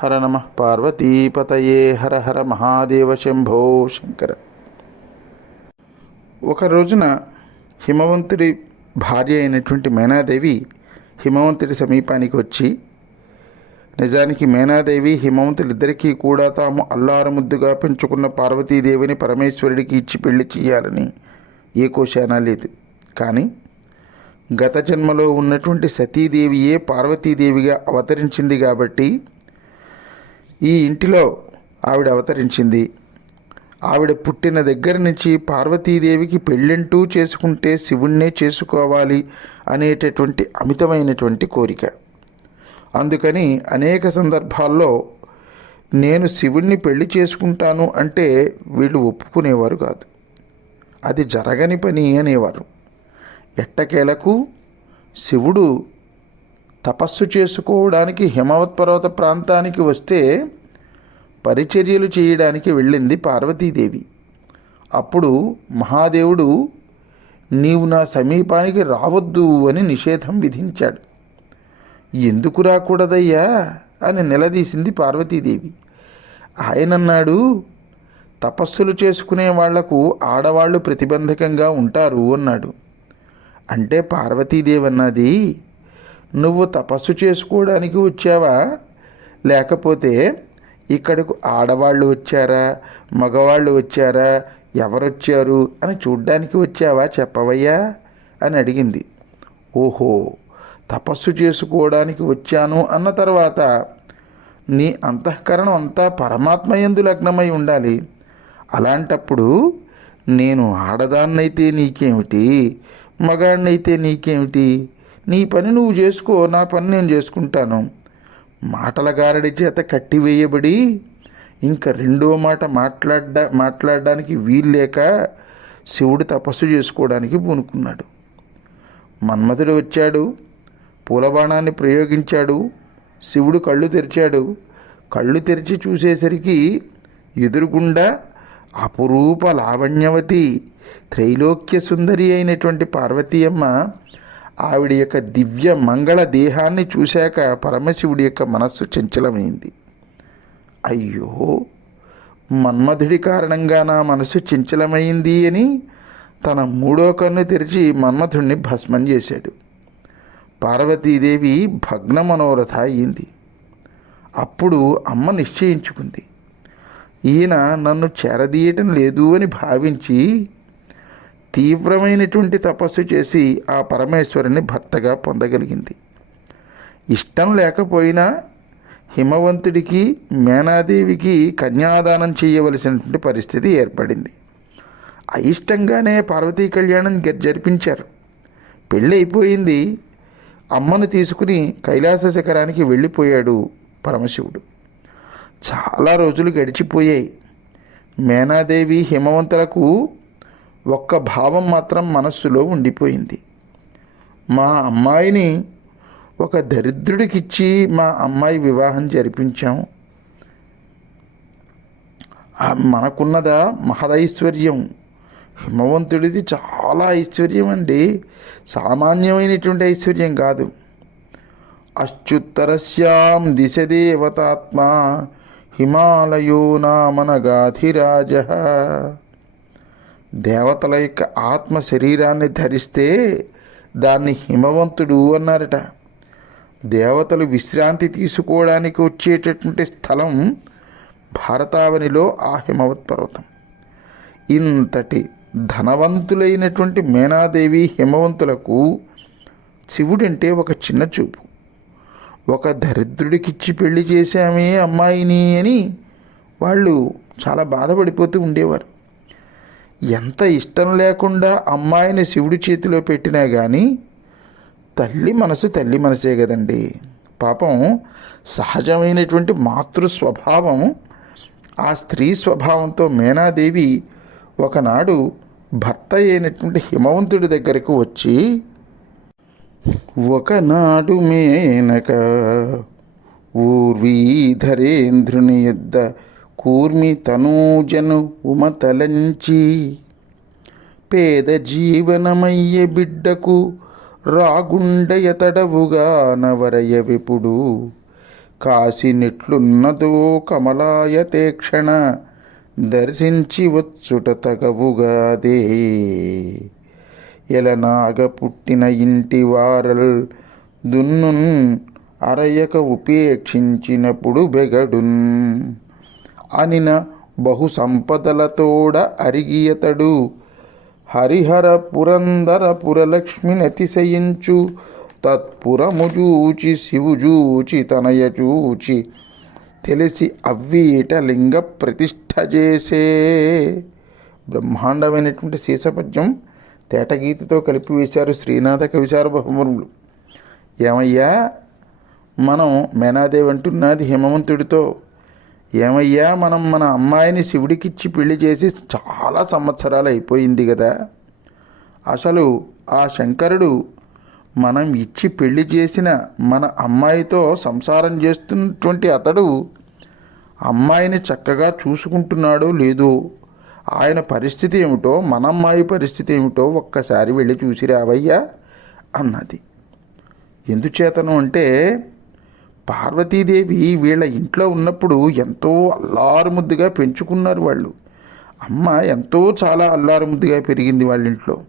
హర నమ పార్వతీపతయే హర హర మహాదేవ శంభో శంకర. ఒక రోజున హిమవంతుడి భార్య అయినటువంటి మేనాదేవి హిమవంతుడి సమీపానికి వచ్చి నిజానికి మేనాదేవి హిమవంతులిద్దరికీ కూడా తాము అల్లారముద్దుగా పెంచుకున్న పార్వతీదేవిని పరమేశ్వరుడికి ఇచ్చి పెళ్ళి చేయాలని ఏ కోశానా లేదు. కానీ గత జన్మలో ఉన్నటువంటి సతీదేవియే పార్వతీదేవిగా అవతరించింది కాబట్టి ఈ ఇంటిలో ఆవిడ అవతరించింది. ఆవిడ పుట్టిన దగ్గర నుంచి పార్వతీదేవికి పెళ్ళంటూ చేసుకుంటే శివుణ్ణే చేసుకోవాలి అనేటటువంటి అమితమైనటువంటి కోరిక. అందుకని అనేక సందర్భాల్లో నేను శివుణ్ణి పెళ్ళి చేసుకుంటాను అంటే వీళ్ళు ఒప్పుకునేవారు కాదు. అది జరగని పని అనేవారు. ఎట్టకేలకు శివుడు తపస్సు చేసుకోవడానికి హిమవత్ పర్వత ప్రాంతానికి వస్తే పరిచర్యలు చేయడానికి వెళ్ళింది పార్వతీదేవి. అప్పుడు మహాదేవుడు నీవు నా సమీపానికి రావద్దు అని నిషేధం విధించాడు. ఎందుకు రాకూడదయ్యా? అని నిలదీసింది పార్వతీదేవి. ఆయనన్నాడు తపస్సులు చేసుకునే వాళ్ళకు ఆడవాళ్ళు ప్రతిబంధకంగా ఉంటారు అన్నాడు. అంటే పార్వతీదేవి అన్నది నువ్వు తపస్సు చేసుకోవడానికి వచ్చావా? లేకపోతే ఇక్కడకు ఆడవాళ్ళు వచ్చారా? మగవాళ్ళు వచ్చారా? ఎవరొచ్చారు? అని చూడ్డానికి వచ్చావా చెప్పవయ్యా? అని అడిగింది. ఓహో తపస్సు చేసుకోవడానికి వచ్చాను అన్న తర్వాత నీ అంతఃకరణం అంతా పరమాత్మయందు లగ్నమై ఉండాలి. అలాంటప్పుడు నేను ఆడదాన్నైతే నీకేమిటి? మగాడినైతే నీకేమిటి? నీ పని నువ్వు చేసుకో నా పని నేను చేసుకుంటాను. మాటల గారడి చేత కట్టివేయబడి ఇంకా రెండో మాట మాట్లాడ మాట్లాడడానికి వీల్లేక శివుడు తపస్సు చేసుకోవడానికి పూనుకున్నాడు. మన్మథుడు వచ్చాడు పూలబాణాన్ని ప్రయోగించాడు శివుడు కళ్ళు తెరిచాడు. కళ్ళు తెరిచి చూసేసరికి ఎదురుగుండా అపురూప లావణ్యవతి త్రైలోక్య సుందరి అయినటువంటి పార్వతీయమ్మ ఆవిడ యొక్క దివ్య మంగళ దేహాన్ని చూశాక పరమశివుడి యొక్క మనస్సు చంచలమైంది. అయ్యో మన్మధుడి కారణంగా నా మనసు చంచలమైంది అని తన మూడో కన్ను తెరిచి మన్మధుడిని భస్మం చేశాడు. పార్వతీదేవి భగ్న మనోరథ అయింది. అప్పుడు అమ్మ నిశ్చయించుకుంది. ఈయన నన్ను చేరదీయటం లేదు అని భావించి తీవ్రమైనటువంటి తపస్సు చేసి ఆ పరమేశ్వరుని భర్తగా పొందగలిగింది. ఇష్టం లేకపోయినా హిమవంతుడికి మేనాదేవికి కన్యాదానం చేయవలసినటువంటి పరిస్థితి ఏర్పడింది. అయిష్టంగానే పార్వతీ కళ్యాణం జరిపించారు. పెళ్ళి అయిపోయింది. అమ్మను తీసుకుని కైలాస శిఖరానికి వెళ్ళిపోయాడు పరమశివుడు. చాలా రోజులు గడిచిపోయాయి. మేనాదేవి హిమవంతులకు ఒక్క భావం మాత్రం మనస్సులో ఉండిపోయింది. మా అమ్మాయిని ఒక దరిద్రుడికిచ్చి మా అమ్మాయి వివాహం జరిపించాం. మనకున్నదా మహదైశ్వర్యం. హిమవంతుడిది చాలా ఐశ్వర్యం అండి. సామాన్యమైనటువంటి ఐశ్వర్యం కాదు. అచ్యుత్తరస్యాం దిశ దేవతాత్మ హిమాలయో నామనగాధిరాజ. దేవతల యొక్క ఆత్మ శరీరాన్ని ధరిస్తే దాన్ని హిమవంతుడు అన్నారట. దేవతలు విశ్రాంతి తీసుకోవడానికి వచ్చేటటువంటి స్థలం భారతావనిలో ఆ హిమవత్ పర్వతం. ఇంతటి ధనవంతులైనటువంటి మేనాదేవి హిమవంతులకు శివుడంటే ఒక చిన్న చూపు. ఒక దరిద్రుడికిచ్చి పెళ్ళి చేశామే అమ్మాయిని అని వాళ్ళు చాలా బాధపడిపోతూ ఉండేవారు. ఎంత ఇష్టం లేకుండా అమ్మాయిని శివుడి చేతిలో పెట్టినా కానీ తల్లి మనసు తల్లి మనసే కదండి. పాపం సహజమైనటువంటి మాతృ స్వభావం ఆ స్త్రీ స్వభావంతో మేనాదేవి ఒకనాడు భర్త అయినటువంటి హిమవంతుడి దగ్గరకు వచ్చి ఒకనాడు మేనక ఊర్వీధరేంద్రుని యుద్ధ కూర్మి తనూజను ఉమతలంచి. పేద జీవనమయ్య బిడ్డకు రాగుండయతడవుగా నవరయ విపుడు. కాసినిట్లున్నదో కమలాయ తేక్షణ దర్శించి వచ్చుట తగవుగాదే. ఎలనాగ పుట్టిన ఇంటి వారల్ దున్నున్ అరయక ఉపేక్షించినప్పుడు బెగడున్. అనిన బహు సంపదలతోడ అరిగియతడు. హరిహర పురందర పురలక్ష్మిని అతిశయించు తత్పురము చూచి శివు చూచి తనయ చూచి తెలిసి అవ్వీట లింగ ప్రతిష్ఠ చేసే బ్రహ్మాండమైనటువంటి శీసపద్యం తేటగీతతో కలిపి వేశారు శ్రీనాథ కవిశార బహుమరులు ఏమయ్యా? మనం మేనాదేవి అంటున్నది హిమవంతుడితో ఏమయ్యా మనం మన అమ్మాయిని శివుడికిచ్చి పెళ్ళి చేసి చాలా సంవత్సరాలు అయిపోయింది కదా అసలు ఆ శంకరుడు మనం ఇచ్చి పెళ్ళి చేసిన మన అమ్మాయితో సంసారం చేస్తున్నటువంటి అతడు అమ్మాయిని చక్కగా చూసుకుంటున్నాడో లేదో ఆయన పరిస్థితి ఏమిటో మన అమ్మాయి పరిస్థితి ఏమిటో ఒక్కసారి వెళ్ళి చూసి రావయ్యా అన్నది. ఎందుచేతను అంటే పార్వతీదేవి వీళ్ళ ఇంట్లో ఉన్నప్పుడు ఎంతో అల్లారుముద్దుగా పెంచుకున్నారు వాళ్ళు. అమ్మ ఎంతో చాలా అల్లారుముద్దుగా పెరిగింది వాళ్ళ ఇంట్లో.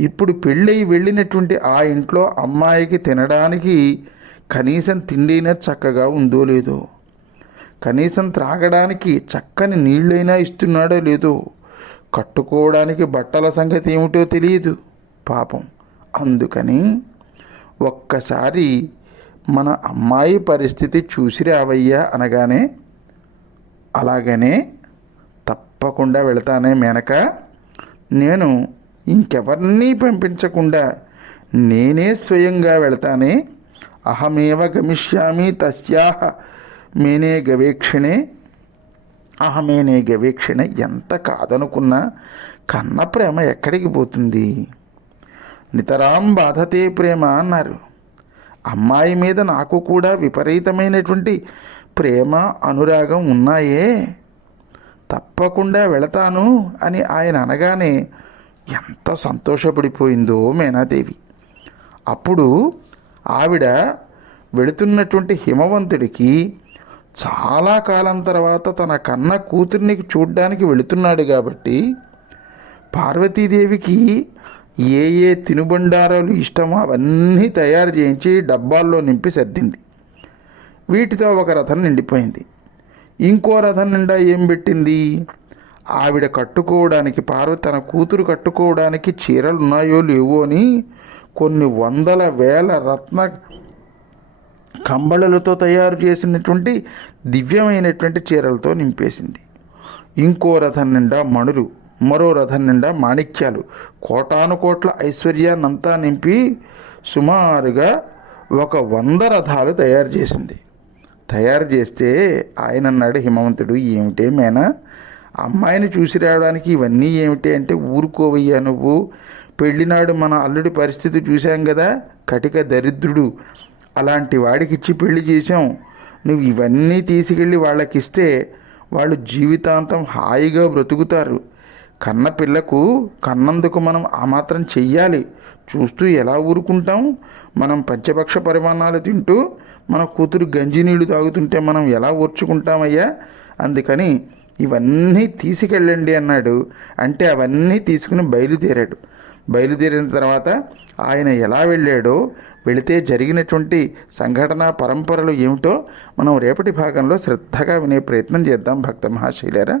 ఇప్పుడు పెళ్ళై వెళ్ళినటువంటి ఆ ఇంట్లో అమ్మాయికి తినడానికి కనీసం తిండినా చక్కగా ఉందో లేదో కనీసం త్రాగడానికి చక్కని నీళ్ళైనా ఇస్తున్నాడో లేదో కట్టుకోవడానికి బట్టల సంగతి ఏమిటో తెలియదు పాపం. అందుకని ఒక్కసారి మన అమ్మాయి పరిస్థితి చూసి రావయ్యా అనగానే అలాగనే తప్పకుండా వెళతానే మేనక నేను ఇంకెవరినీ పంపించకుండా నేనే స్వయంగా వెళతానే అహమేవ గమిష్యామి తస్యాహ మేనే గవేక్షణే అహమేనే గవేక్షణ ఎంత కాదనుకున్నా కన్న ప్రేమ ఎక్కడికి పోతుంది? నితరాం బాధతే ప్రేమ అన్నారు. అమ్మాయి మీద నాకు కూడా విపరీతమైనటువంటి ప్రేమ అనురాగం ఉన్నాయే. తప్పకుండా వెళతాను అని ఆయన అనగానే ఎంత సంతోషపడిపోయిందో మేనాదేవి. అప్పుడు ఆవిడ వెళుతున్నటువంటి హిమవంతుడికి చాలా కాలం తర్వాత తన కన్న కూతుర్ని చూడ్డానికి వెళుతున్నాడు కాబట్టి పార్వతీదేవికి ఏ ఏ తినుబండారాలు ఇష్టమో అవన్నీ తయారు చేయించి డబ్బాల్లో నింపి సర్దింది. వీటితో ఒక రథం నిండిపోయింది. ఇంకో రథం నిండా ఏం పెట్టింది? ఆవిడ కట్టుకోవడానికి పార్వ తన కూతురు కట్టుకోవడానికి చీరలు ఉన్నాయో లేవో అని కొన్ని వందల వేల రత్న కంబళలతో తయారు చేసినటువంటి దివ్యమైనటువంటి చీరలతో నింపేసింది. ఇంకో రథం నిండా మణులు మరో రథం నిండా మాణిక్యాలు. కోటాను కోట్ల ఐశ్వర్యాన్నంతా నింపి సుమారుగా ఒక వంద రథాలు తయారు చేసింది. తయారు చేస్తే ఆయన అన్నాడు హిమవంతుడు ఏమిటే మేనా? అమ్మాయిని చూసి రావడానికి ఇవన్నీ ఏమిటి అంటే ఊరుకోవయ్యా నువ్వు. పెళ్ళినాడు మన అల్లుడి పరిస్థితి చూశాం కదా కటిక దరిద్రుడు. అలాంటి వాడికి ఇచ్చి పెళ్ళి చేసాం నువ్వు ఇవన్నీ తీసుకెళ్ళి వాళ్ళకిస్తే వాళ్ళు జీవితాంతం హాయిగా బ్రతుకుతారు. కన్న పిల్లకు కన్నందుకు మనం ఆ మాత్రం చెయ్యాలి. చూస్తూ ఎలా ఊరుకుంటాం? మనం పంచపక్ష పరిమాణాలు తింటూ మన కూతురు గంజి నీళ్ళు తాగుతుంటే మనం ఎలా ఓర్చుకుంటామయ్యా? అందుకని ఇవన్నీ తీసుకెళ్ళండి అన్నాడు. అంటే అవన్నీ తీసుకుని బయలుదేరాడు. బయలుదేరిన తర్వాత ఆయన ఎలా వెళ్ళాడో వెళితే జరిగినటువంటి సంఘటన పరంపరలు ఏమిటో మనం రేపటి భాగంలో శ్రద్ధగా వినే ప్రయత్నం చేద్దాం భక్త మహాశైలేరా.